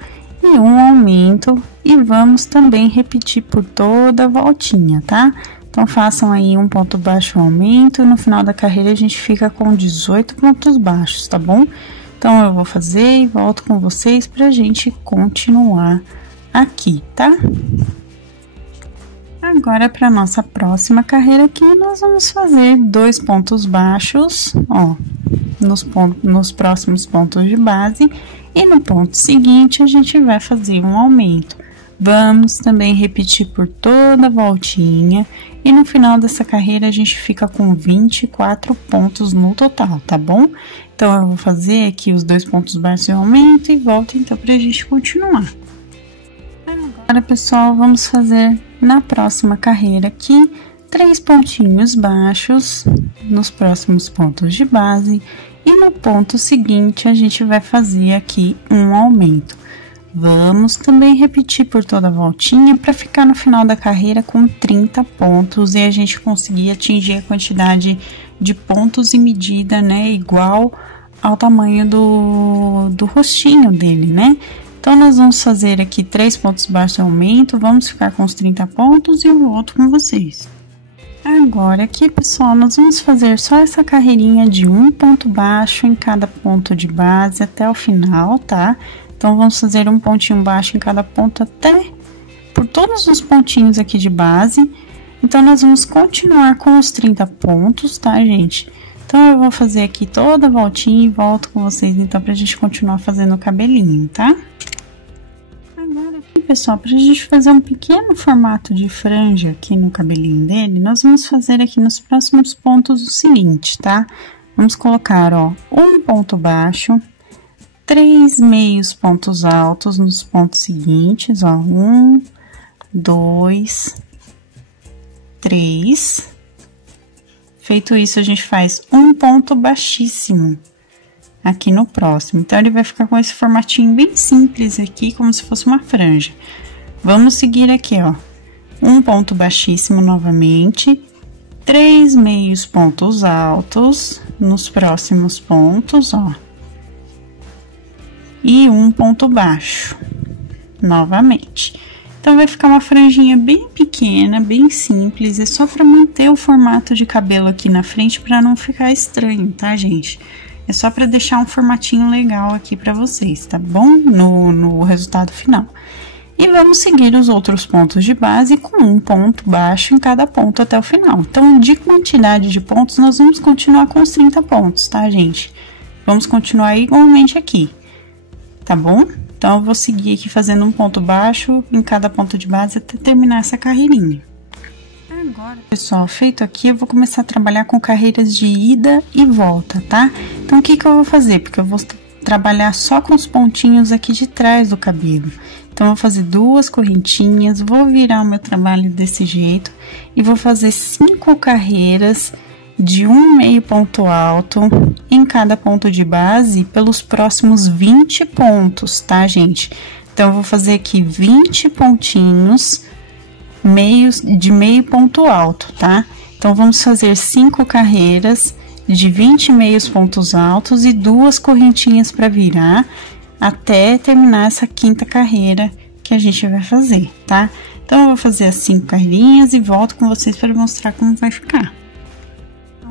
e um aumento. E vamos também repetir por toda a voltinha, tá? Então, façam aí um ponto baixo, um aumento. E no final da carreira, a gente fica com 18 pontos baixos, tá bom? Então, eu vou fazer e volto com vocês pra gente continuar aqui, tá? Agora, para nossa próxima carreira aqui, nós vamos fazer 2 pontos baixos, ó, nos próximos pontos de base E no ponto seguinte, a gente vai fazer um aumento. Vamos também repetir por toda a voltinha. E no final dessa carreira, a gente fica com 24 pontos no total, tá bom? Então, eu vou fazer aqui os 2 pontos baixos e aumento e volto então pra gente continuar. Agora, pessoal, vamos fazer na próxima carreira aqui 3 pontinhos baixos nos próximos pontos de base. E no ponto seguinte, a gente vai fazer aqui um aumento. Vamos também repetir por toda a voltinha para ficar no final da carreira com 30 pontos e a gente conseguir atingir a quantidade de pontos e medida, né, igual ao tamanho do rostinho dele, né? Então, nós vamos fazer aqui 3 pontos baixos de aumento, vamos ficar com os 30 pontos e eu volto com vocês. Agora aqui, pessoal, nós vamos fazer só essa carreirinha de um ponto baixo em cada ponto de base até o final, tá? Então, vamos fazer um pontinho baixo em cada ponto até por todos os pontinhos aqui de base. Então, nós vamos continuar com os 30 pontos, tá, gente? Então, eu vou fazer aqui toda a voltinha e volto com vocês, então, pra gente continuar fazendo o cabelinho, tá? Agora aqui, pessoal, pra gente fazer um pequeno formato de franja aqui no cabelinho dele, nós vamos fazer aqui nos próximos pontos o seguinte, tá? Vamos colocar, ó, um ponto baixo, 3 meios pontos altos nos pontos seguintes, ó, 1, 2, 3. Feito isso, a gente faz um ponto baixíssimo aqui no próximo. Então, ele vai ficar com esse formatinho bem simples aqui, como se fosse uma franja. Vamos seguir aqui, ó, um ponto baixíssimo novamente, 3 meios pontos altos nos próximos pontos, ó. E um ponto baixo, novamente. Então, vai ficar uma franjinha bem pequena, bem simples, é só para manter o formato de cabelo aqui na frente para não ficar estranho, tá, gente? É só para deixar um formatinho legal aqui para vocês, tá bom? No resultado final. E vamos seguir os outros pontos de base com um ponto baixo em cada ponto até o final. Então, de quantidade de pontos, nós vamos continuar com os 30 pontos, tá, gente? Vamos continuar igualmente aqui. Tá bom? Então, eu vou seguir aqui fazendo um ponto baixo em cada ponto de base até terminar essa carreirinha. Agora, pessoal, feito aqui, eu vou começar a trabalhar com carreiras de ida e volta, tá? Então, o que que eu vou fazer? Porque eu vou trabalhar só com os pontinhos aqui de trás do cabelo. Então, eu vou fazer 2 correntinhas, vou virar o meu trabalho desse jeito e vou fazer 5 carreiras de um meio ponto alto em cada ponto de base pelos próximos 20 pontos, tá, gente? Então, eu vou fazer aqui 20 pontinhos de meio ponto alto, tá? Então, vamos fazer 5 carreiras de 20 meios pontos altos e 2 correntinhas para virar até terminar essa 5ª carreira que a gente vai fazer, tá? Então, eu vou fazer as 5 carreirinhas e volto com vocês para mostrar como vai ficar.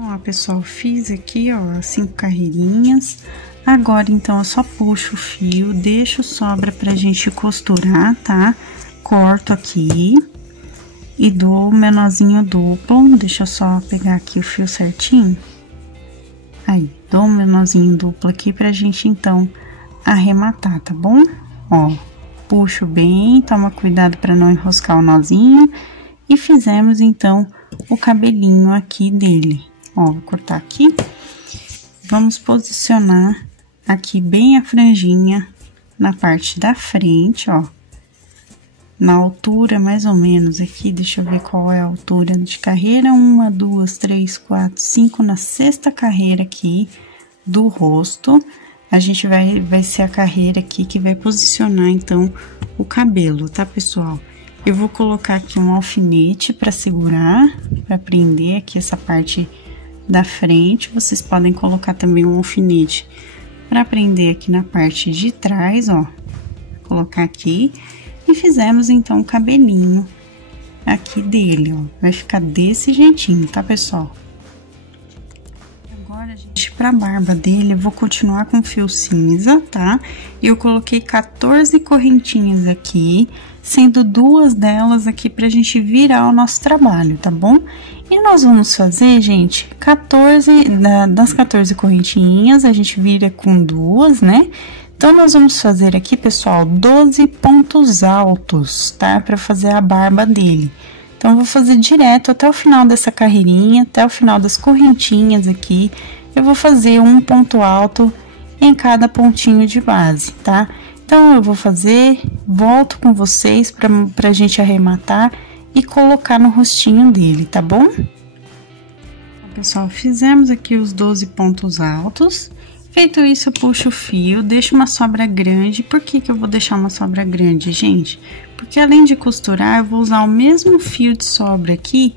Ó, pessoal, fiz aqui, ó, as 5 carreirinhas. Agora, então, eu só puxo o fio, deixo sobra pra gente costurar, tá? Corto aqui e dou o meu nozinho duplo. Deixa eu só pegar aqui o fio certinho. Aí, dou o meu nozinho duplo aqui pra gente, então, arrematar, tá bom? Ó, puxo bem, toma cuidado pra não enroscar o nozinho. E fizemos, então, o cabelinho aqui dele. Ó, vou cortar aqui. Vamos posicionar aqui bem a franjinha na parte da frente, ó. Na altura, mais ou menos, aqui, deixa eu ver qual é a altura de carreira. 1, 2, 3, 4, 5, na 6ª carreira aqui do rosto. A gente vai ser a carreira aqui que vai posicionar, então, o cabelo, tá, pessoal? Eu vou colocar aqui um alfinete para segurar, para prender aqui essa parte da frente. Vocês podem colocar também um alfinete para prender aqui na parte de trás, ó. Colocar aqui e fizemos então o cabelinho aqui dele, ó. Vai ficar desse jeitinho, tá, pessoal? Agora, gente, pra barba dele, eu vou continuar com fio cinza, tá? E eu coloquei 14 correntinhas aqui, sendo 2 delas aqui pra gente virar o nosso trabalho, tá bom? E nós vamos fazer, gente, 14, das 14 correntinhas, a gente vira com 2, né? Então, nós vamos fazer aqui, pessoal, 12 pontos altos, tá? Para fazer a barba dele. Então, eu vou fazer direto até o final dessa carreirinha, até o final das correntinhas aqui. Eu vou fazer um ponto alto em cada pontinho de base, tá? Então, eu vou fazer, volto com vocês pra gente arrematar e colocar no rostinho dele, tá bom? Pessoal, fizemos aqui os 12 pontos altos. Feito isso, eu puxo o fio, deixo uma sobra grande. Por que que eu vou deixar uma sobra grande, gente? Porque além de costurar, eu vou usar o mesmo fio de sobra aqui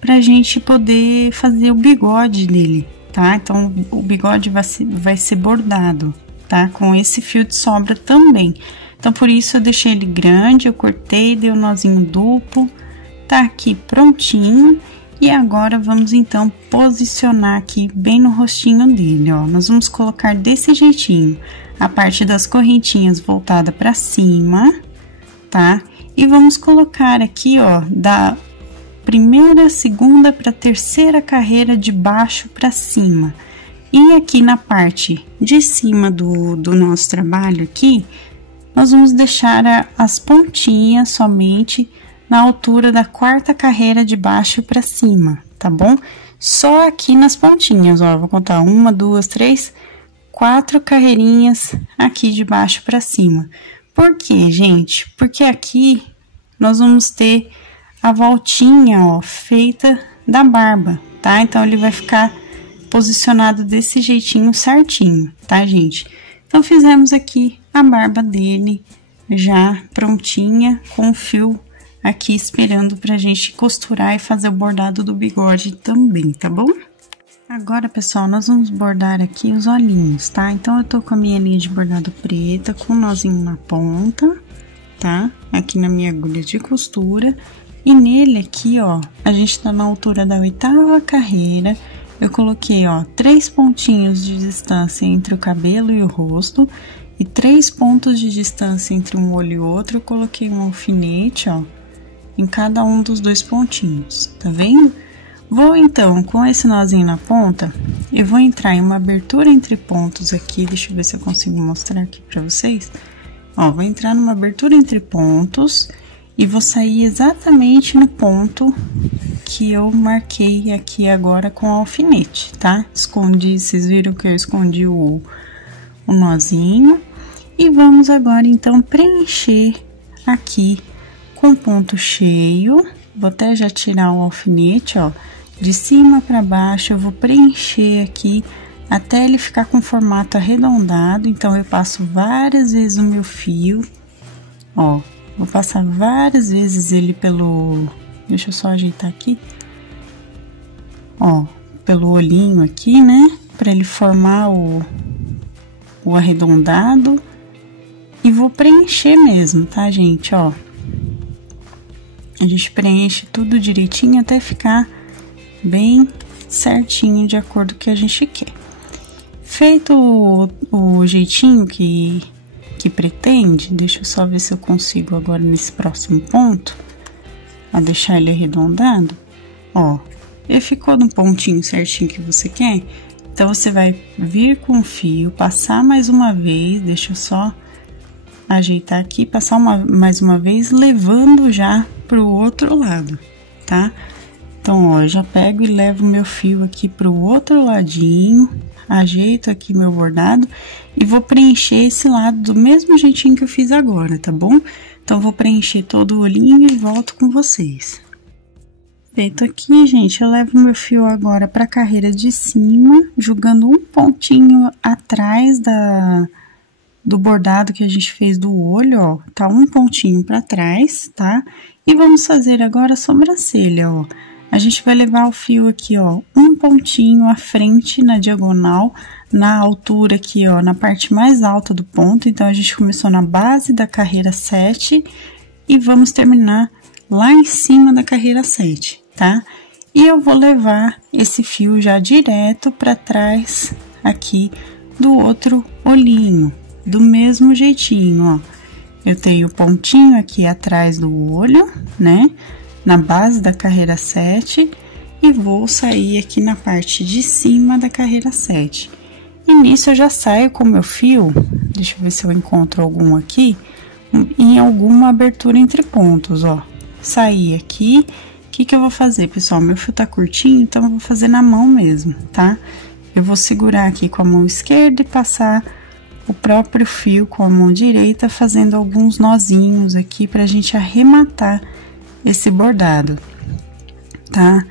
pra gente poder fazer o bigode dele, tá? Então, o bigode vai ser bordado, tá? Com esse fio de sobra também. Então, por isso, eu deixei ele grande, eu cortei, dei um nozinho duplo, tá aqui prontinho. E agora, vamos então posicionar aqui bem no rostinho dele, ó. Nós vamos colocar desse jeitinho, a parte das correntinhas voltada pra cima, tá? E vamos colocar aqui, ó, da primeira, segunda pra terceira carreira de baixo pra cima. E aqui na parte de cima do nosso trabalho aqui, nós vamos deixar as pontinhas somente na altura da quarta carreira de baixo pra cima, tá bom? Só aqui nas pontinhas, ó, vou contar 1, 2, 3, 4 carreirinhas aqui de baixo pra cima. Por quê, gente? Porque aqui nós vamos ter a voltinha, ó, feita da barba, tá? Então, ele vai ficar posicionado desse jeitinho certinho, tá, gente? Então, fizemos aqui a barba dele já prontinha, com o fio aqui esperando pra gente costurar e fazer o bordado do bigode também, tá bom? Agora, pessoal, nós vamos bordar aqui os olhinhos, tá? Então, eu tô com a minha linha de bordado preta, com um nozinho na ponta, tá? Aqui na minha agulha de costura. E nele aqui, ó, a gente tá na altura da 8ª carreira. Eu coloquei, ó, 3 pontinhos de distância entre o cabelo e o rosto. E 3 pontos de distância entre um olho e outro. Eu coloquei um alfinete, ó, em cada um dos 2 pontinhos, tá vendo? Vou então, com esse nozinho na ponta, eu vou entrar em uma abertura entre pontos aqui, deixa eu ver se eu consigo mostrar aqui pra vocês. Ó, vou entrar numa abertura entre pontos e vou sair exatamente no ponto que eu marquei aqui agora com o alfinete, tá? Escondi, vocês viram que eu escondi o nozinho. E vamos agora, então, preencher aqui com ponto cheio. Vou até já tirar o alfinete, ó, de cima para baixo. Eu vou preencher aqui até ele ficar com formato arredondado. Então, eu passo várias vezes o meu fio, ó, vou passar várias vezes ele pelo... Deixa eu só ajeitar aqui, ó, pelo olhinho aqui, né, para ele formar o arredondado. E vou preencher mesmo, tá, gente, ó. A gente preenche tudo direitinho até ficar bem certinho de acordo com o que a gente quer. Feito o jeitinho que pretende, deixa eu só ver se eu consigo agora nesse próximo ponto, a deixar ele arredondado, ó, ele ficou no pontinho certinho que você quer. Então, você vai vir com o fio, passar mais uma vez, deixa eu só ajeitar aqui, passar mais uma vez, levando já pro outro lado, tá? Então, ó, já pego e levo meu fio aqui pro outro ladinho, ajeito aqui meu bordado e vou preencher esse lado do mesmo jeitinho que eu fiz agora, tá bom? Então, vou preencher todo o olhinho e volto com vocês. Feito aqui, gente, eu levo meu fio agora pra carreira de cima, jogando um pontinho atrás do bordado que a gente fez do olho, ó, tá um pontinho pra trás, tá? E vamos fazer agora a sobrancelha, ó. A gente vai levar o fio aqui, ó, um pontinho à frente na diagonal, na altura aqui, ó, na parte mais alta do ponto. Então, a gente começou na base da carreira 7 e vamos terminar lá em cima da carreira 7, tá? E eu vou levar esse fio já direto pra trás aqui do outro olhinho, do mesmo jeitinho, ó. Eu tenho o pontinho aqui atrás do olho, né? Na base da carreira 7 e vou sair aqui na parte de cima da carreira 7. E nisso eu já saio com o meu fio, deixa eu ver se eu encontro algum aqui, em alguma abertura entre pontos, ó. Saí aqui, o que que eu vou fazer, pessoal? Meu fio tá curtinho, então eu vou fazer na mão mesmo, tá? Eu vou segurar aqui com a mão esquerda e passar o próprio fio com a mão direita, fazendo alguns nozinhos aqui pra gente arrematar esse bordado, tá?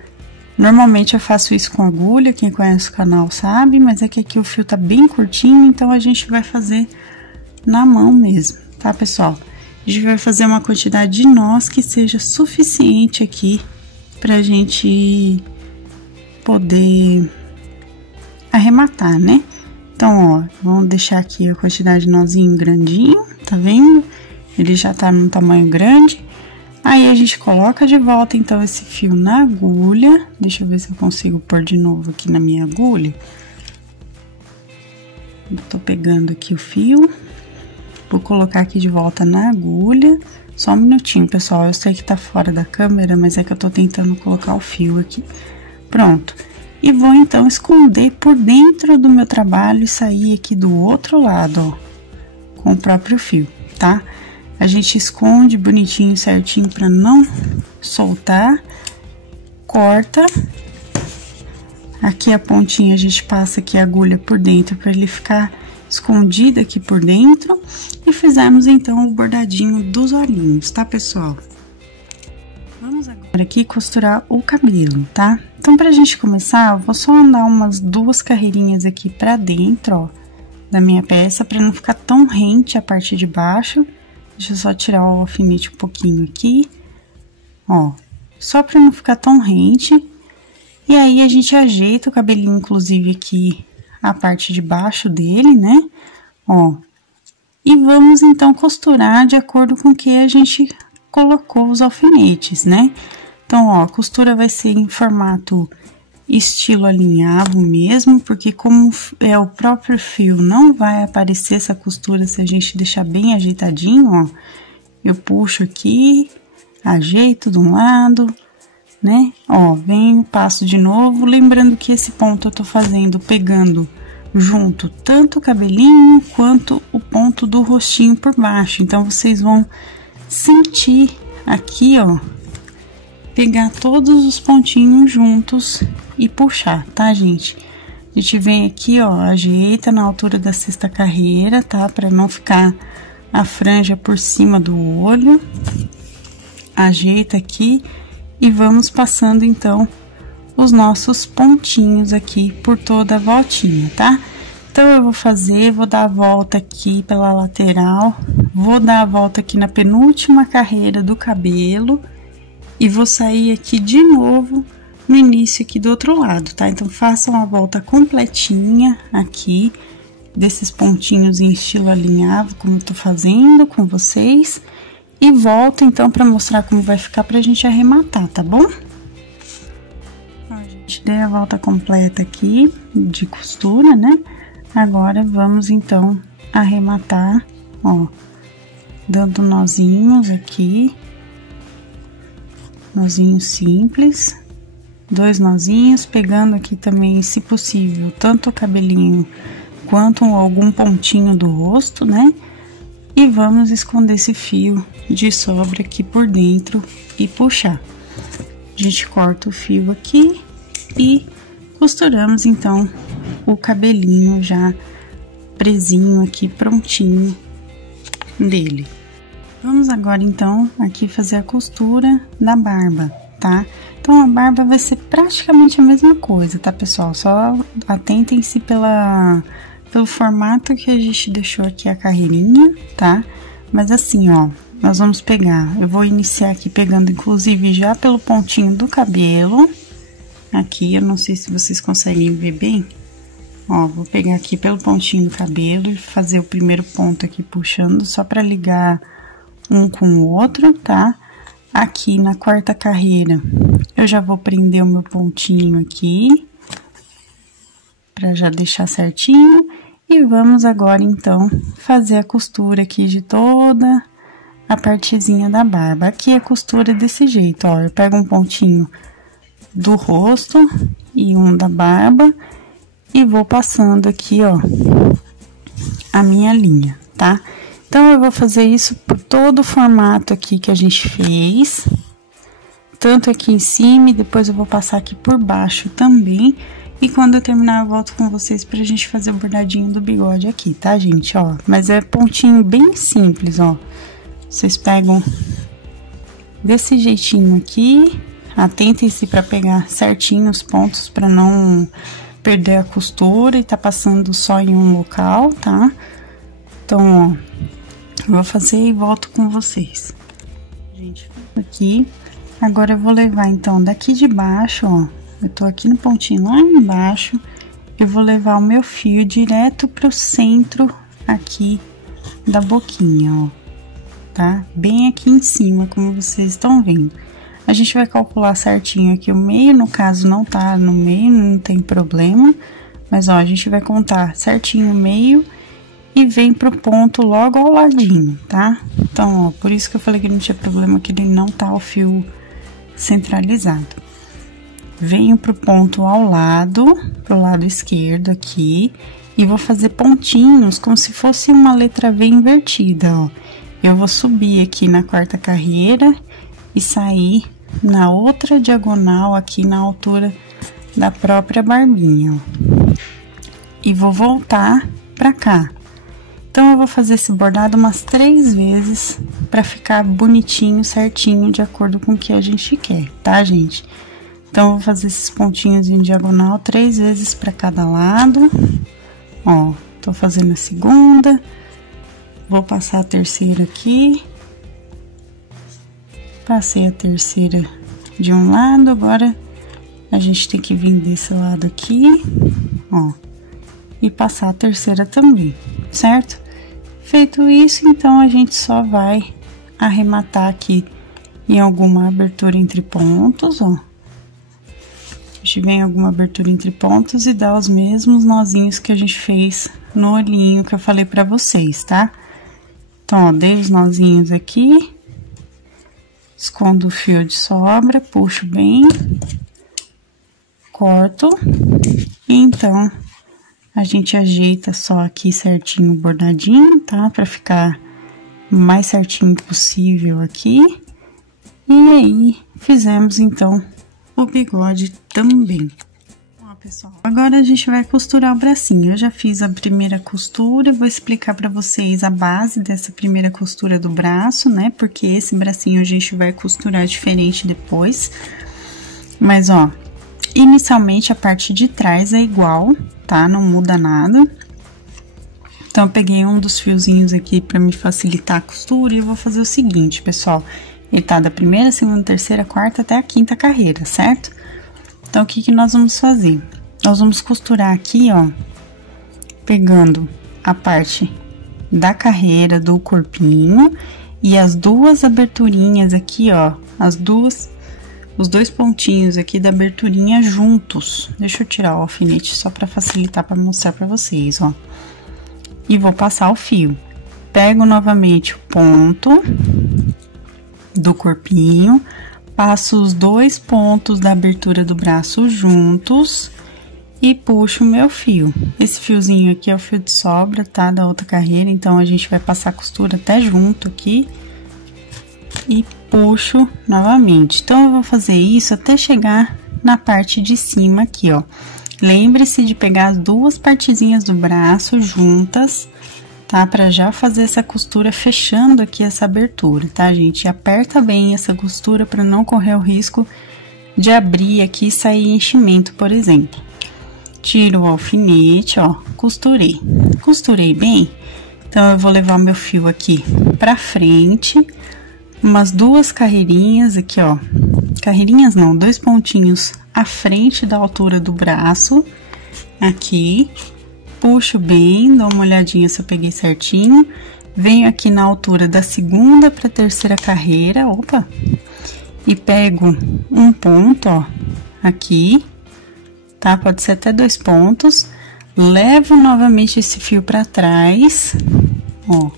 Normalmente eu faço isso com agulha, quem conhece o canal sabe, mas é que aqui o fio tá bem curtinho, então a gente vai fazer na mão mesmo, tá, pessoal? A gente vai fazer uma quantidade de nós que seja suficiente aqui pra gente poder arrematar, né? Então, ó, vamos deixar aqui a quantidade de nozinho grandinho, tá vendo? Ele já tá num tamanho grande. Aí, a gente coloca de volta, então, esse fio na agulha. Deixa eu ver se eu consigo pôr de novo aqui na minha agulha. Eu tô pegando aqui o fio. Vou colocar aqui de volta na agulha. Só um minutinho, pessoal. Eu sei que tá fora da câmera, mas é que eu tô tentando colocar o fio aqui. Pronto. E vou, então, esconder por dentro do meu trabalho e sair aqui do outro lado, ó. Com o próprio fio, tá? A gente esconde bonitinho, certinho, pra não soltar. Corta. Aqui a pontinha a gente passa aqui a agulha por dentro pra ele ficar escondido aqui por dentro. E fizemos, então, o bordadinho dos olhinhos, tá, pessoal? Vamos agora aqui costurar o cabelo, tá? Então, pra gente começar, eu vou só andar umas 2 carreirinhas aqui pra dentro, ó, da minha peça, pra não ficar tão rente a parte de baixo. Deixa eu só tirar o alfinete um pouquinho aqui, ó, só pra não ficar tão rente. E aí, a gente ajeita o cabelinho, inclusive, aqui, a parte de baixo dele, né, ó. E vamos, então, costurar de acordo com o que a gente colocou os alfinetes, né. Então, ó, a costura vai ser em formato estilo alinhavo mesmo, porque como é o próprio fio, não vai aparecer essa costura se a gente deixar bem ajeitadinho, ó. Eu puxo aqui, ajeito de um lado, né? Ó, venho, passo de novo, lembrando que esse ponto eu tô fazendo pegando junto tanto o cabelinho quanto o ponto do rostinho por baixo. Então, vocês vão sentir aqui, ó, pegar todos os pontinhos juntos e puxar, tá, gente? A gente vem aqui, ó, ajeita na altura da 6ª carreira, tá? Pra não ficar a franja por cima do olho. Ajeita aqui e vamos passando, então, os nossos pontinhos aqui por toda a voltinha, tá? Então, eu vou dar a volta aqui pela lateral, vou dar a volta aqui na penúltima carreira do cabelo e vou sair aqui de novo no início aqui do outro lado, tá? Então, façam a volta completinha aqui, desses pontinhos em estilo alinhavo, como eu tô fazendo com vocês. E volto, então, pra mostrar como vai ficar pra gente arrematar, tá bom? Ó, gente, dei a volta completa aqui de costura, né? Agora, vamos, então, arrematar, ó, dando nozinhos aqui. Nozinho simples, 2 nozinhos, pegando aqui também, se possível, tanto o cabelinho quanto algum pontinho do rosto, né? E vamos esconder esse fio de sobra aqui por dentro e puxar. A gente corta o fio aqui e costuramos, então, o cabelinho já presinho aqui, prontinho dele. Vamos agora, então, aqui fazer a costura da barba, tá? Então, a barba vai ser praticamente a mesma coisa, tá, pessoal? Só atentem-se pelo formato que a gente deixou aqui a carreirinha, tá? Mas assim, ó, nós vamos pegar, eu vou iniciar aqui pegando, inclusive, já pelo pontinho do cabelo. Aqui, eu não sei se vocês conseguem ver bem. Ó, vou pegar aqui pelo pontinho do cabelo e fazer o primeiro ponto aqui puxando, só pra ligar um com o outro, tá? Aqui na 4ª carreira, eu já vou prender o meu pontinho aqui, pra já deixar certinho. E vamos agora, então, fazer a costura aqui de toda a partezinha da barba. Aqui a costura é desse jeito, ó, eu pego um pontinho do rosto e um da barba, e vou passando aqui, ó, a minha linha, tá? Então, eu vou fazer isso por todo o formato aqui que a gente fez, tanto aqui em cima, e depois eu vou passar aqui por baixo também. E quando eu terminar, eu volto com vocês pra gente fazer o bordadinho do bigode aqui, tá, gente? Ó, mas é pontinho bem simples, ó. Vocês pegam desse jeitinho aqui, atentem-se pra pegar certinho os pontos pra não perder a costura e tá passando só em um local, tá? Então, ó, eu vou fazer e volto com vocês. Gente, aqui, agora eu vou levar, então, daqui de baixo, ó, eu tô aqui no pontinho lá embaixo, eu vou levar o meu fio direto pro centro aqui da boquinha, ó, tá? Bem aqui em cima, como vocês estão vendo. A gente vai calcular certinho aqui o meio, no caso não tá no meio, não tem problema. Mas, ó, a gente vai contar certinho o meio e vem pro ponto logo ao ladinho, tá? Então, ó, por isso que eu falei que não tinha problema, que ele não tá o fio centralizado. Venho pro ponto ao lado, pro lado esquerdo aqui, e vou fazer pontinhos como se fosse uma letra V invertida, ó. Eu vou subir aqui na quarta carreira e sair na outra diagonal aqui na altura da própria barbinha, ó. E vou voltar pra cá. Então, eu vou fazer esse bordado umas 3 vezes pra ficar bonitinho, certinho, de acordo com o que a gente quer, tá, gente? Então, eu vou fazer esses pontinhos em diagonal 3 vezes pra cada lado. Ó, tô fazendo a segunda. Vou passar a terceira aqui. Passei a terceira de um lado, agora a gente tem que vir desse lado aqui, ó, e passar a terceira também, certo? Feito isso, então, a gente só vai arrematar aqui em alguma abertura entre pontos, ó. A gente vem em alguma abertura entre pontos e dá os mesmos nozinhos que a gente fez no olhinho que eu falei pra vocês, tá? Então, ó, dei os nozinhos aqui. Escondo o fio de sobra, puxo bem, corto, e então a gente ajeita só aqui certinho o bordadinho, tá? Pra ficar o mais certinho possível aqui. E aí, fizemos então o bigode também. Ó, pessoal, agora a gente vai costurar o bracinho. Eu já fiz a primeira costura, vou explicar pra vocês a base dessa primeira costura do braço, né? Porque esse bracinho a gente vai costurar diferente depois. Mas, ó, inicialmente a parte de trás é igual, tá? Não muda nada. Então, eu peguei um dos fiozinhos aqui pra me facilitar a costura e eu vou fazer o seguinte, pessoal. Ele tá da primeira, segunda, terceira, quarta até a quinta carreira, certo? Então, o que que nós vamos fazer? Nós vamos costurar aqui, ó, pegando a parte da carreira do corpinho e as duas aberturinhas aqui, ó, os dois pontinhos aqui da aberturinha juntos. Deixa eu tirar o alfinete só pra facilitar, pra mostrar pra vocês, ó. E vou passar o fio. Pego novamente o ponto do corpinho, passo os 2 pontos da abertura do braço juntos e puxo o meu fio. Esse fiozinho aqui é o fio de sobra, tá? Da outra carreira, então a gente vai passar a costura até junto aqui e puxo novamente. Então, eu vou fazer isso até chegar na parte de cima aqui, ó. Lembre-se de pegar as 2 partezinhas do braço juntas, tá? Pra já fazer essa costura fechando aqui essa abertura, tá, gente? Aperta bem essa costura pra não correr o risco de abrir aqui e sair enchimento, por exemplo. Tiro o alfinete, ó, costurei. Costurei bem, então eu vou levar o meu fio aqui pra frente, umas 2 carreirinhas aqui, ó. Carreirinhas não, 2 pontinhos à frente da altura do braço, aqui. Puxo bem, dou uma olhadinha se eu peguei certinho. Venho aqui na altura da segunda para terceira carreira, opa. E pego um ponto, ó, aqui, tá? Pode ser até 2 pontos. Levo novamente esse fio para trás, ó.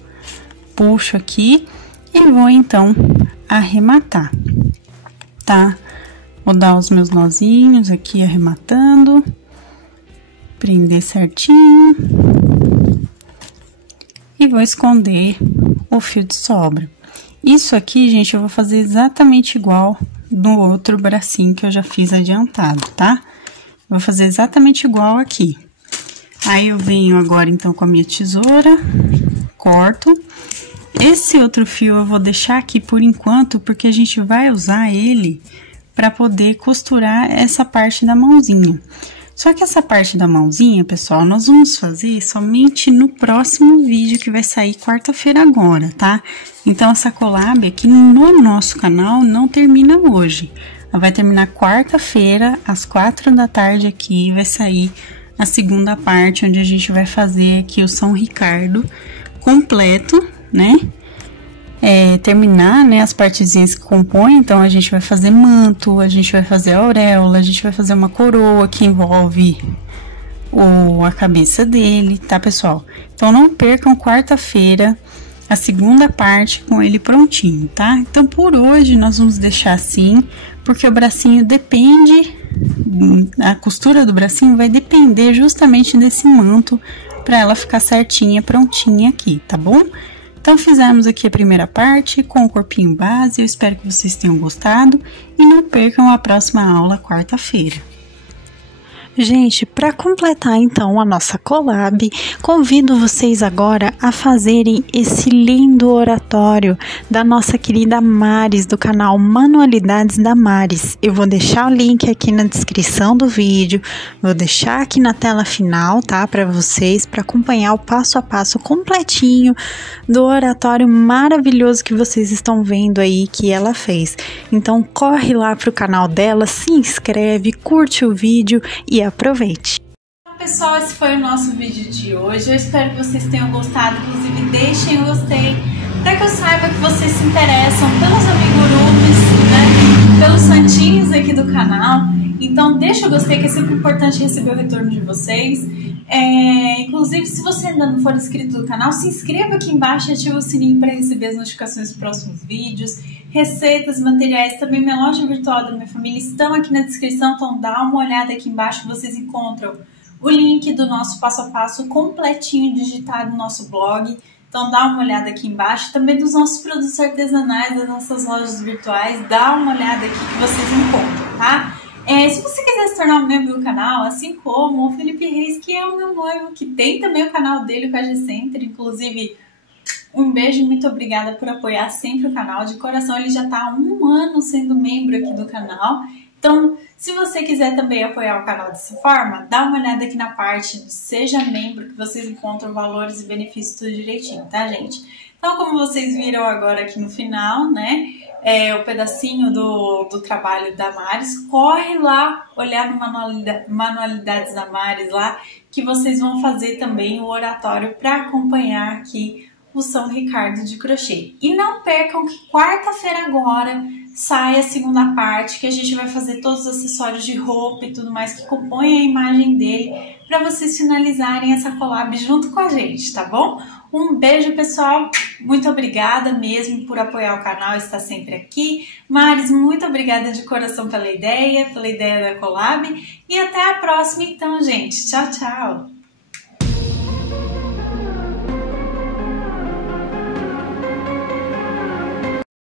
Puxo aqui e vou, então, arrematar, tá? Vou dar os meus nozinhos aqui, arrematando. prender certinho e vou esconder o fio de sobra. Isso aqui, gente, eu vou fazer exatamente igual no outro bracinho que eu já fiz adiantado, tá? Vou fazer exatamente igual aqui. Aí eu venho agora então com a minha tesoura, corto. Esse outro fio eu vou deixar aqui por enquanto, porque a gente vai usar ele para poder costurar essa parte da mãozinha. Só que essa parte da mãozinha, pessoal, nós vamos fazer somente no próximo vídeo que vai sair quarta-feira agora, tá? Então, essa collab aqui no nosso canal não termina hoje. Ela vai terminar quarta-feira, às 4 da tarde aqui, vai sair a segunda parte, onde a gente vai fazer aqui o São Ricardo completo, né? Terminar, né, as partezinhas que compõem. Então, a gente vai fazer manto, a gente vai fazer a auréola, a gente vai fazer uma coroa que envolve a cabeça dele, tá, pessoal? Então, não percam quarta-feira a segunda parte com ele prontinho, tá? Então, por hoje, nós vamos deixar assim, porque o bracinho depende, a costura do bracinho vai depender justamente desse manto, para ela ficar certinha, prontinha aqui, tá bom? Então, fizemos aqui a primeira parte com o corpinho base. Eu espero que vocês tenham gostado e não percam a próxima aula quarta-feira. Gente, para completar então a nossa collab, convido vocês agora a fazerem esse lindo oratório da nossa querida Maris, do canal Manualidades da Maris. Eu vou deixar o link aqui na descrição do vídeo, vou deixar aqui na tela final, tá, para vocês, para acompanhar o passo a passo completinho do oratório maravilhoso que vocês estão vendo aí que ela fez. Então, corre lá pro canal dela, se inscreve, curte o vídeo e aproveite! Então, pessoal, esse foi o nosso vídeo de hoje. Eu espero que vocês tenham gostado. Inclusive, deixem o gostei para que eu saiba que vocês se interessam pelos amigurupes, né? Pelos santinhos aqui do canal. Então, deixa o gostei, que é sempre importante receber o retorno de vocês. Inclusive, se você ainda não for inscrito no canal, se inscreva aqui embaixo e ative o sininho para receber as notificações dos próximos vídeos. Receitas, materiais, também minha loja virtual da minha família estão aqui na descrição, então dá uma olhada aqui embaixo que vocês encontram o link do nosso passo a passo completinho digitado no nosso blog. Então dá uma olhada aqui embaixo, também dos nossos produtos artesanais, das nossas lojas virtuais, dá uma olhada aqui que vocês encontram, tá? Se você quiser se tornar um membro do canal, assim como o Felipe Reis, que é o meu noivo, que tem também o canal dele, o KG Center, inclusive, um beijo e muito obrigada por apoiar sempre o canal, de coração. Ele já está há 1 ano sendo membro aqui do canal, então, se você quiser também apoiar o canal dessa forma, dá uma olhada aqui na parte de Seja Membro, que vocês encontram valores e benefícios tudo direitinho, tá, gente? Então, como vocês viram agora aqui no final, né, o pedacinho do trabalho da Maris, corre lá olhar no Manualidades da Maris lá, que vocês vão fazer também o oratório para acompanhar aqui o São Ricardo de crochê. E não percam que quarta-feira agora sai a segunda parte, que a gente vai fazer todos os acessórios de roupa e tudo mais que compõem a imagem dele, para vocês finalizarem essa collab junto com a gente, tá bom? Um beijo, pessoal, muito obrigada mesmo por apoiar o canal e estar sempre aqui. Maris, muito obrigada de coração pela ideia da collab, e até a próxima então, gente. Tchau, tchau!